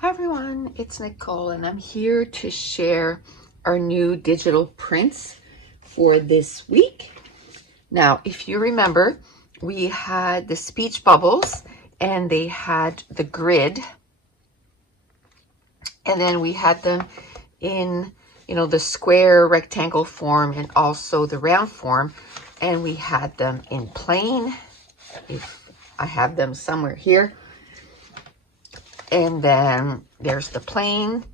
Hi everyone, it's Nicole and I'm here to share our new digital prints for this week. Now, if you remember, we had the speech bubbles and they had the grid, and then we had them in, the square rectangle form and also the round form, and we had them in plain. If I have them somewhere here. And then there's the plain.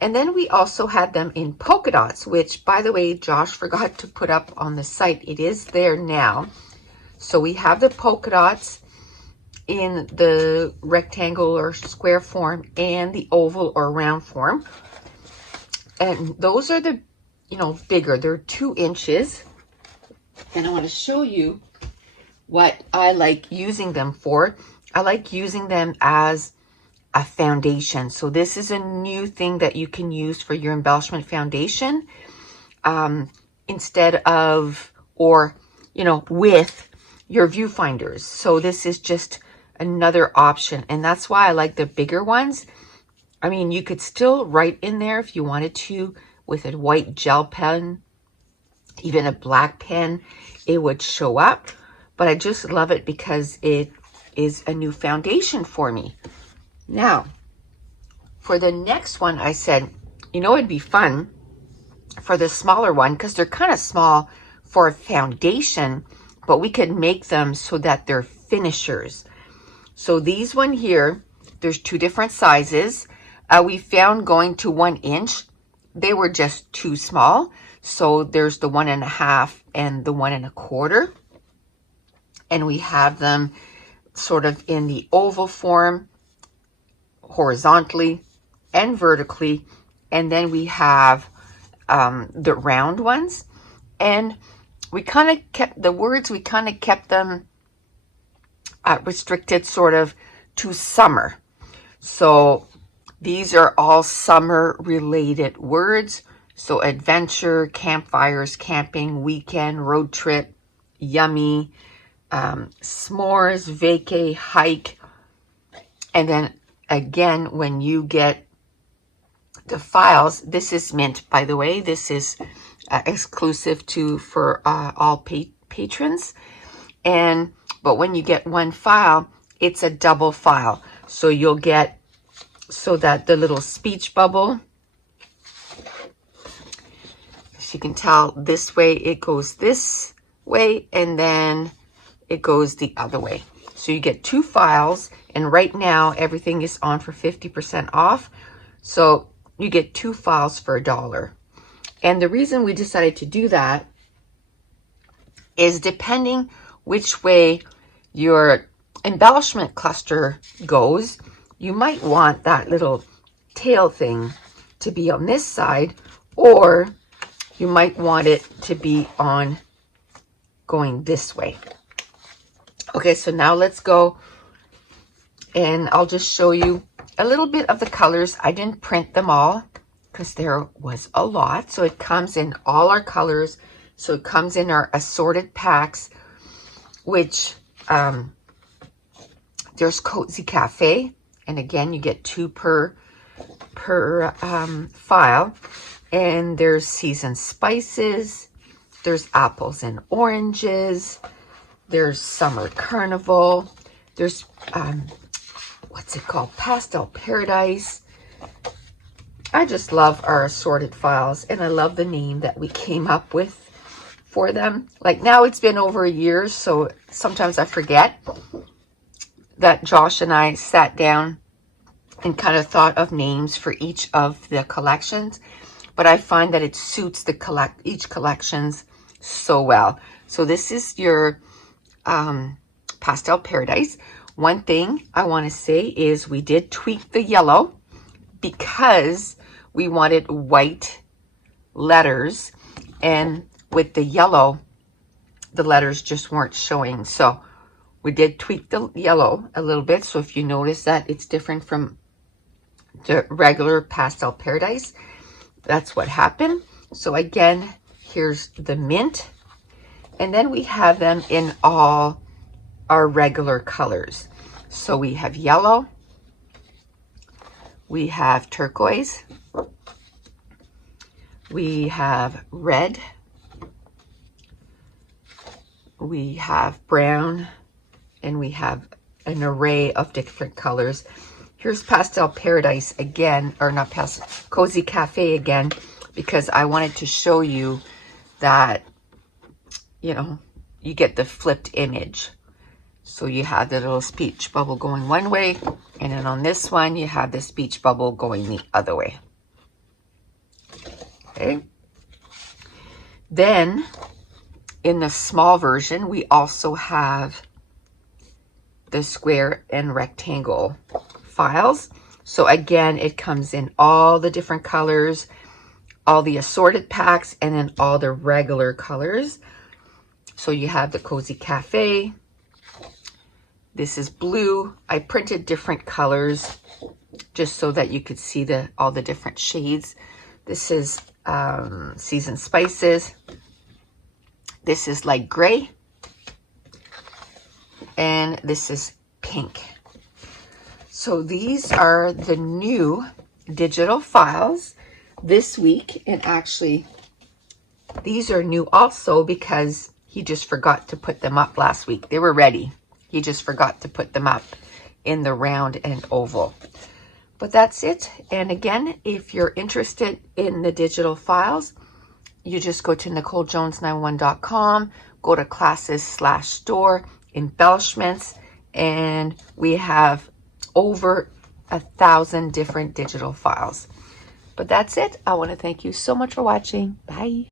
And then we also had them in polka dots, which, by the way, Josh forgot to put up on the site. It is there now. So we have the polka dots in the rectangle or square form and the oval or round form. And those are the, bigger. They're 2 inches. And I want to show you what I like using them for. I like using them as a foundation. So this is a new thing that you can use for your embellishment foundation instead of, or, with your viewfinders. So this is just another option. And that's why I like the bigger ones. I mean, you could still write in there if you wanted to with a white gel pen, even a black pen, it would show up. But I just love it because it is a new foundation for me. Now, for the next one, I said, it'd be fun for the smaller one because they're kind of small for a foundation, but we could make them so that they're finishers. So these one here, there's 2 different sizes. We found going to 1 inch, they were just too small. So there's the 1.5 and the 1.25. And we have them sort of in the oval form, horizontally and vertically, and then we have the round ones, and we kind of kept the words, we kind of kept them restricted sort of to summer. So these are all summer related words. So adventure, campfires, camping, weekend, road trip, yummy, s'mores, vacay, hike. And then again, when you get the files, this is mint, by the way. This is exclusive for all patrons. But when you get 1 file, it's a double file. So you'll get, so that the little speech bubble, as you can tell, this way it goes this way, and then it goes the other way. So you get 2 files, and right now everything is on for 50% off. So you get 2 files for $1. And the reason we decided to do that is depending which way your embellishment cluster goes, you might want that little tail thing to be on this side, or you might want it to be on going this way. Okay, so now let's go and I'll just show you a little bit of the colors. I didn't print them all because there was a lot. So it comes in all our colors. So it comes in our assorted packs, which there's Cozy Cafe. And again, you get 2 per file. And there's seasoned spices. There's apples and oranges. There's Summer Carnival. There's, what's it called? Pastel Paradise. I just love our assorted files, and I love the name that we came up with for them. Like, now it's been over a year, so sometimes I forget that Josh and I sat down and kind of thought of names for each of the collections. But I find that it suits each collections so well. So this is your Pastel Paradise. One thing I want to say is we did tweak the yellow because we wanted white letters, and with the yellow, the letters just weren't showing. So we did tweak the yellow a little bit. So if you notice that it's different from the regular Pastel Paradise, that's what happened. So again, here's the mint. And then we have them in all our regular colors. So we have yellow, We have turquoise. We have red. We have brown. And we have an array of different colors. Here's Pastel Paradise again, or not Pastel, Cozy Cafe again, because I wanted to show you that, you know, you get the flipped image. So you have the little speech bubble going one way, and then on this one, you have the speech bubble going the other way. Okay. Then, in the small version, we also have the square and rectangle files. So again, it comes in all the different colors, all the assorted packs, and then all the regular colors. So you have the Cozy Cafe. This is blue. I printed different colors just so that you could see all the different shades. This is Seasoned Spices. This is light gray. And this is pink. So these are the new digital files this week. And actually, these are new also because he just forgot to put them up last week. They were ready. He just forgot to put them up in the round and oval. But that's it. And again, if you're interested in the digital files, you just go to NicoleJones91.com, go to classes/store, embellishments, and we have over 1,000 different digital files. But that's it. I want to thank you so much for watching. Bye.